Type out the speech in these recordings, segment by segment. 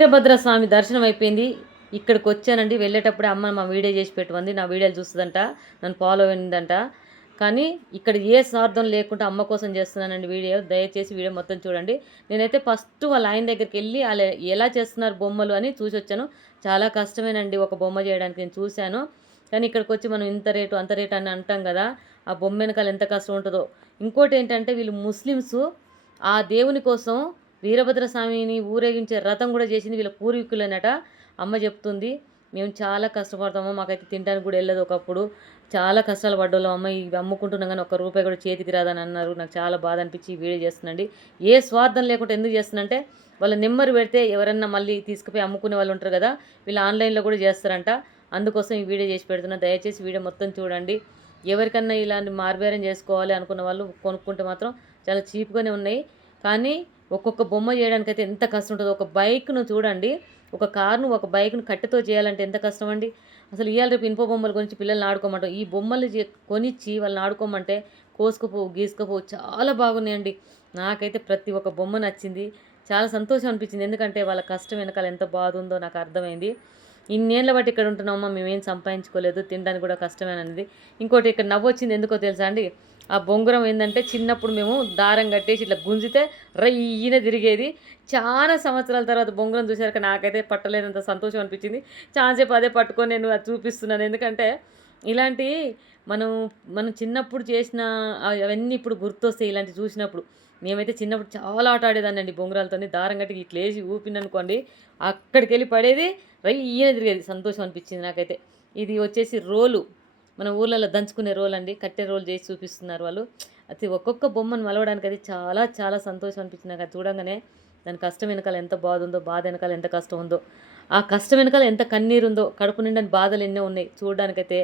వీరభద్ర స్వామి దర్శనం అయిపోయింది. ఇక్కడికి వచ్చానండి. వెళ్ళేటప్పుడే అమ్మ మా వీడియో చేసి పెట్టుకుంది. నా వీడియోలు చూస్తుందంట. నన్ను ఫాలో అయిందంట. కానీ ఇక్కడ ఏ స్వార్థం లేకుండా అమ్మ కోసం చేస్తున్నానండి వీడియో. దయచేసి వీడియో మొత్తం చూడండి. నేనైతే ఫస్ట్ వాళ్ళ ఆయన దగ్గరికి వెళ్ళి వాళ్ళు ఎలా చేస్తున్నారు బొమ్మలు అని చూసి వచ్చాను చాలా కష్టమేనండి ఒక బొమ్మ చేయడానికి నేను చూశాను. కానీ ఇక్కడికి వచ్చి మనం ఇంత రేటు అంత రేటు అని అంటాం కదా ఆ బొమ్మ వెనకాల ఎంత కష్టం ఉంటుందో. ఇంకోటి ఏంటంటే వీళ్ళు ముస్లిమ్స్ ఆ దేవుని కోసం వీరభద్ర స్వామిని ఊరేగించే రథం కూడా చేసింది వీళ్ళ పూర్వీకులనట. అమ్మ చెప్తుంది మేము చాలా కష్టపడతాము మాకైతే తినడానికి కూడా వెళ్ళదు ఒకప్పుడు. చాలా కష్టాలు పడ్డోళ్ళం. అమ్మ ఇవి అమ్ముకుంటున్నాం కానీ ఒక్క రూపాయి కూడా చేతికి రాదని అన్నారు. నాకు చాలా బాధ అనిపించి వీడియో చేస్తుందండి. ఏ స్వార్థం లేకుండా ఎందుకు చేస్తుందంటే వాళ్ళ నెంబర్ పెడితే ఎవరన్నా మళ్ళీ తీసుకుపోయి అమ్ముకునే వాళ్ళు ఉంటారు కదా వీళ్ళు ఆన్లైన్లో కూడా చేస్తారంట. అందుకోసం ఈ వీడియో చేసి పెడుతున్నా. దయచేసి వీడియో మొత్తం చూడండి. ఎవరికన్నా ఇలాంటి మార్బేరం చేసుకోవాలి అనుకున్న వాళ్ళు కొనుక్కుంటే మాత్రం చాలా చీప్గానే ఉన్నాయి. కానీ ఒక్కొక్క బొమ్మ చేయడానికి అయితే ఎంత కష్టం ఉంటుందో ఒక బైక్ను చూడండి. ఒక కార్ను ఒక బైక్ను కట్టెతో చేయాలంటే ఎంత కష్టం అండి అసలు ఇవాళ రేపు ఇనుప బొమ్మల గురించి పిల్లల్ని ఆడుకోమంటాం ఈ బొమ్మలు కొనిచ్చి వాళ్ళని ఆడుకోమంటే కోసుకుపో గీసుకుపో చాలా బాగున్నాయండి. నాకైతే ప్రతి ఒక్క బొమ్మ నచ్చింది. చాలా సంతోషం అనిపించింది. ఎందుకంటే వాళ్ళ కష్టం వెనకాల ఎంత బాధ ఉందో నాకు అర్థమైంది. ఇన్నేళ్ళ బట్టి ఇక్కడ ఉంటున్నామమ్మా. మేమేం సంపాదించుకోలేదు. తినడానికి కూడా కష్టమేనది ఇంకోటి ఇక్కడ నవ్వు వచ్చింది ఎందుకో తెలుసా అండి? ఆ బొంగరం ఏంటంటే చిన్నప్పుడు మేము దారం కట్టేసి ఇట్లా గుంజితే రయ్యన తిరిగేది. చాలా సంవత్సరాల తర్వాత బొంగరం చూసాక నాకైతే పట్టలేనంత సంతోషం అనిపించింది. చాలాసేపు అదే పట్టుకొని నేను అది చూపిస్తున్నాను. ఎందుకంటే ఇలాంటి మనం మనం చిన్నప్పుడు చేసిన అవి- అవన్నీ ఇప్పుడు గుర్తొస్తాయి ఇలాంటి చూసినప్పుడు మేమైతే చిన్నప్పుడు చాలా ఆట ఆడేదాన్ని అండి బొంగరాలతోని. దారం గట్టి ఇట్లా వేసి ఊపిననుకోండి అక్కడికి వెళ్ళి పడేది రయ్యన తిరిగేది. సంతోషం అనిపించింది నాకైతే. ఇది వచ్చేసి రోలు. మన ఊర్లలో దంచుకునే రోల్ అండి కట్టే రోల్ చేసి చూపిస్తున్నారు వాళ్ళు. అది ఒక్కొక్క బొమ్మను మలవడానికి అది చాలా చాలా సంతోషం అనిపించింది నాకు. అది చూడంగానే దాని కష్టం వెనకాల ఎంత బాధ ఉందో బాధ వెనకాల ఎంత కష్టం ఉందో ఆ కష్టం వెనకాల ఎంత కన్నీరు ఉందో కడుపు నిండా బాధలు ఎన్నో ఉన్నాయి చూడడానికైతే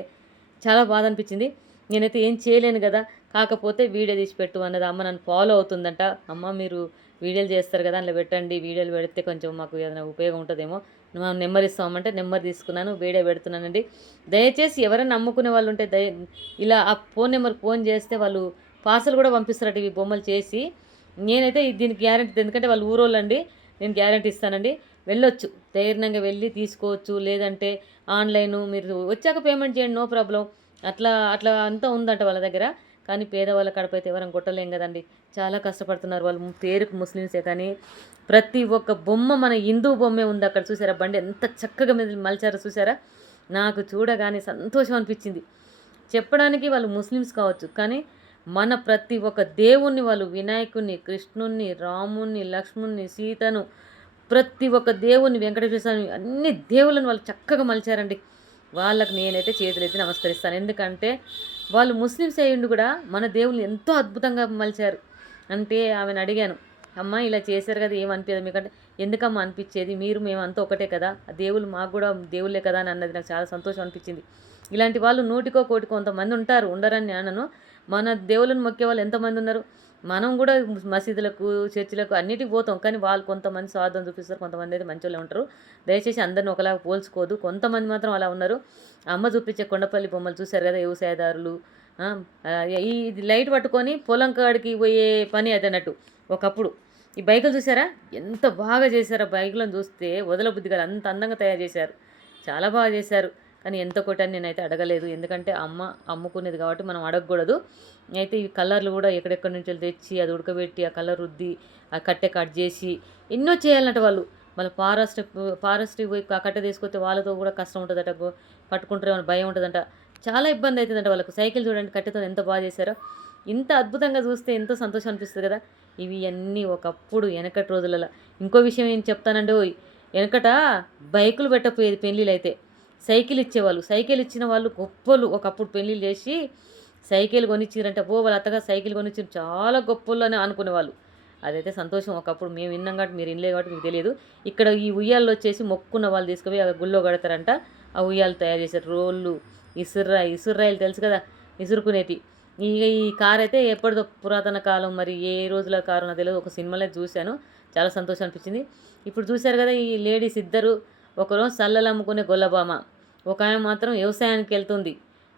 చాలా బాధ అనిపించింది. నేనైతే ఏం చేయలేను కదా కాకపోతే వీడియో తీసి పెట్టు అన్నది అమ్మ నన్ను ఫాలో అవుతుందంట. అమ్మ మీరు వీడియోలు చేస్తారు కదా అందులో పెట్టండి వీడియోలు పెడితే కొంచెం మాకు ఏదైనా ఉపయోగం ఉంటుందేమో. మనం నెంబర్ ఇస్తామంటే నెంబర్ తీసుకున్నాను వీడియో పెడుతున్నానండి. దయచేసి ఎవరైనా నమ్ముకునే వాళ్ళు ఉంటే దయ ఇలా ఆ ఫోన్ నెంబర్ ఫోన్ చేస్తే వాళ్ళు పార్సల్ కూడా పంపిస్తారట ఇవి బొమ్మలు చేసి. నేనైతే దీనికి గ్యారంటీ ఎందుకంటే వాళ్ళు ఊరోళ్ళండి నేను గ్యారంటీ ఇస్తానండి. వెళ్ళొచ్చు ధైర్యంగా వెళ్ళి తీసుకోవచ్చు. లేదంటే ఆన్లైన్ మీరు వచ్చాక పేమెంట్ చేయండి నో ప్రాబ్లం. అట్లా అట్లా అంతా ఉందంట వాళ్ళ దగ్గర. కానీ పేదవాళ్ళ కడపైతే ఎవరైనా కొట్టలేం కదండి. చాలా కష్టపడుతున్నారు వాళ్ళు. పేరుకు ముస్లిమ్సే కానీ ప్రతి ఒక్క బొమ్మ మన హిందూ బొమ్మే ఉంది అక్కడ చూసారా? బండి ఎంత చక్కగా మీద మలిచారో చూసారా? నాకు చూడగానే సంతోషం అనిపించింది. చెప్పడానికి వాళ్ళు ముస్లిమ్స్ కావచ్చు కానీ మన ప్రతి ఒక్క దేవుణ్ణి వాళ్ళు వినాయకుణ్ణి కృష్ణుణ్ణి రాముణ్ణి లక్ష్మణ్ణి సీతను ప్రతి ఒక్క దేవుణ్ణి వెంకటేశ్వర స్వామి అన్ని దేవుళ్ళని వాళ్ళు చక్కగా మలిచారండి. వాళ్ళకు నేనైతే చేతులెత్తి నమస్కరిస్తాను. ఎందుకంటే వాళ్ళు ముస్లిమ్స్ అయ్యుండి కూడా మన దేవుళ్ళు ఎంతో అద్భుతంగా మలిచారు. అంటే ఆమెను అడిగాను అమ్మ ఇలా చేశారు కదా ఏమనిపించదు మీకంటే? ఎందుకమ్మా అనిపించేది? మీరు మేము అంతా ఒకటే కదా ఆ దేవుళ్ళు మాకు కూడా దేవుళ్ళే కదా అని అన్నది నాకు చాలా సంతోషం అనిపించింది. ఇలాంటి వాళ్ళు నూటికో కోటి కొంతమంది ఉంటారు ఉండరని నేను అనను. మన దేవుళ్ళని మొక్కే వాళ్ళు ఎంతమంది ఉన్నారు? మనం కూడా మసీదులకు చర్చిలకు అన్నిటికి పోతాం. కానీ వాళ్ళు కొంతమంది స్వార్థం చూపిస్తారు కొంతమంది అయితే మంచి వాళ్ళు ఉంటారు. దయచేసి అందరిని ఒకలాగా పోల్చుకోదు కొంతమంది మాత్రం అలా ఉన్నారు. అమ్మ చూపించే కొండపల్లి బొమ్మలు చూశారు కదా వ్యవసాయదారులు. ఈ ఇది లైట్ పట్టుకొని పొలం కాడికి పోయే పని అదన్నట్టు ఒకప్పుడు. ఈ బైకులు చూసారా ఎంత బాగా చేశారో బైకులను చూస్తే. వదలబుద్ధి గారు అంత అందంగా తయారు చేశారు. చాలా బాగా చేశారు. కానీ ఎంత కొట్టని నేనైతే అడగలేదు. ఎందుకంటే అమ్మ అమ్ముకునేది కాబట్టి మనం అడగకూడదు. అయితే ఈ కలర్లు కూడా ఎక్కడెక్కడి నుంచి తెచ్చి అది ఉడకబెట్టి ఆ కలర్ రుద్ది ఆ కట్టె కట్ చేసి ఎన్నో చేయాలంట వాళ్ళు. మళ్ళీ ఫారెస్ట్ ఫారెస్ట్ పోయి ఆ కట్టె తీసుకొస్తే వాళ్ళతో కూడా కష్టం ఉంటుందట గో- పట్టుకుంటారేమో భయం ఉంటుందంట. చాలా ఇబ్బంది అవుతుందంట వాళ్ళకు. సైకిల్ చూడండి కట్టెతో ఎంత బాగా చేశారో. ఇంత అద్భుతంగా చూస్తే ఎంతో సంతోషం అనిపిస్తుంది కదా. ఇవి అన్నీ ఒకప్పుడు వెనకటి రోజులలో. ఇంకో విషయం ఏం చెప్తానండి వెనకట బైకులు పెట్టకపోయేది పెళ్ళిళ్ళు అయితే సైకిల్ ఇచ్చేవాళ్ళు. సైకిల్ ఇచ్చిన వాళ్ళు గొప్పలు. ఒకప్పుడు పెళ్ళిళ్ళు చేసి సైకిల్ కొనిచ్చిరంటే ఓ వాళ్ళ అత్తగా సైకిల్ కొనిచ్చారు చాలా గొప్పలు అని అనుకునేవాళ్ళు. అదైతే సంతోషం. ఒకప్పుడు మేము విన్నాం కాబట్టి మీరు వినలేదు కాబట్టి మీకు తెలియదు ఇక్కడ ఈ ఉయ్యాల్లో వచ్చేసి మొక్కున్న వాళ్ళు తీసుకుపోయి ఆ గుళ్ళో కడతారంట. ఆ ఉయ్యాలు తయారు చేశారు. రోళ్ళు ఇసుర్రా ఇసుర్రాయిలు తెలుసు కదా ఇసురుకునేటి. ఈ ఈ కార్ అయితే ఎప్పటిదో పురాతన కాలం మరి ఏ రోజుల కారు నాకు తెలియదు ఒక సినిమాలో చూశాను. చాలా సంతోషం అనిపించింది. ఇప్పుడు చూశారు కదా ఈ లేడీస్ ఇద్దరు ఒకరు సల్లలు అమ్ముకునే గొల్లబామ. ఒక ఆమె మాత్రం వ్యవసాయానికి వెళ్తుంది.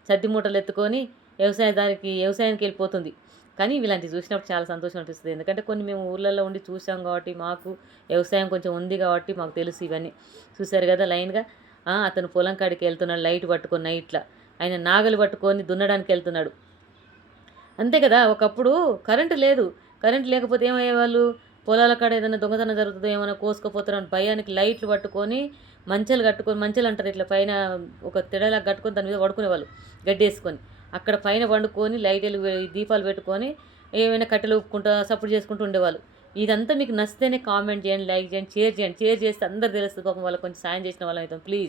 సద్ది మూటలు ఎత్తుకొని వ్యవసాయ దానికి వ్యవసాయానికి వెళ్ళిపోతుంది. కానీ ఇలాంటివి చూసినప్పుడు చాలా సంతోషం అనిపిస్తుంది. ఎందుకంటే కొన్ని మేము ఊర్లలో ఉండి చూసాం కాబట్టి మాకు వ్యవసాయం కొంచెం ఉంది కాబట్టి మాకు తెలుసు ఇవన్నీ. చూశారు కదా లైన్గా? అతను పొలం కాడికి వెళ్తున్నాడు లైట్ పట్టుకొని నైట్లా. ఆయన నాగలు పట్టుకొని దున్నడానికి వెళ్తున్నాడు. అంతే కదా? ఒకప్పుడు కరెంటు లేదు. కరెంటు లేకపోతే ఏమయ్యేవాళ్ళు? పొలాల కాడ ఏదైనా దొంగతనం జరుగుతుందో ఏమైనా కోసుకుపోతారని భయానికి లైట్లు పట్టుకొని మంచాలు కట్టుకొని మంచాలు అంటారు ఇట్లా పైన ఒక తిడలా కట్టుకొని దాని మీద పడుకునేవాళ్ళు గడ్డి వేసుకొని. అక్కడ పైన వండుకొని లైట్లు దీపాలు పెట్టుకొని ఏమైనా కట్టెలు ఊపుకుంటా సపోర్ట్ చేసుకుంటూ ఉండేవాళ్ళు. ఇదంతా మీకు నచ్చితేనే కామెంట్ చేయండి లైక్ చేయండి షేర్ చేయండి. షేర్ చేస్తే అందరు తెలుస్తుంది పాపం వాళ్ళకి కొంచెం సాయం చేసిన వాళ్ళం అవుతాం. ప్లీజ్.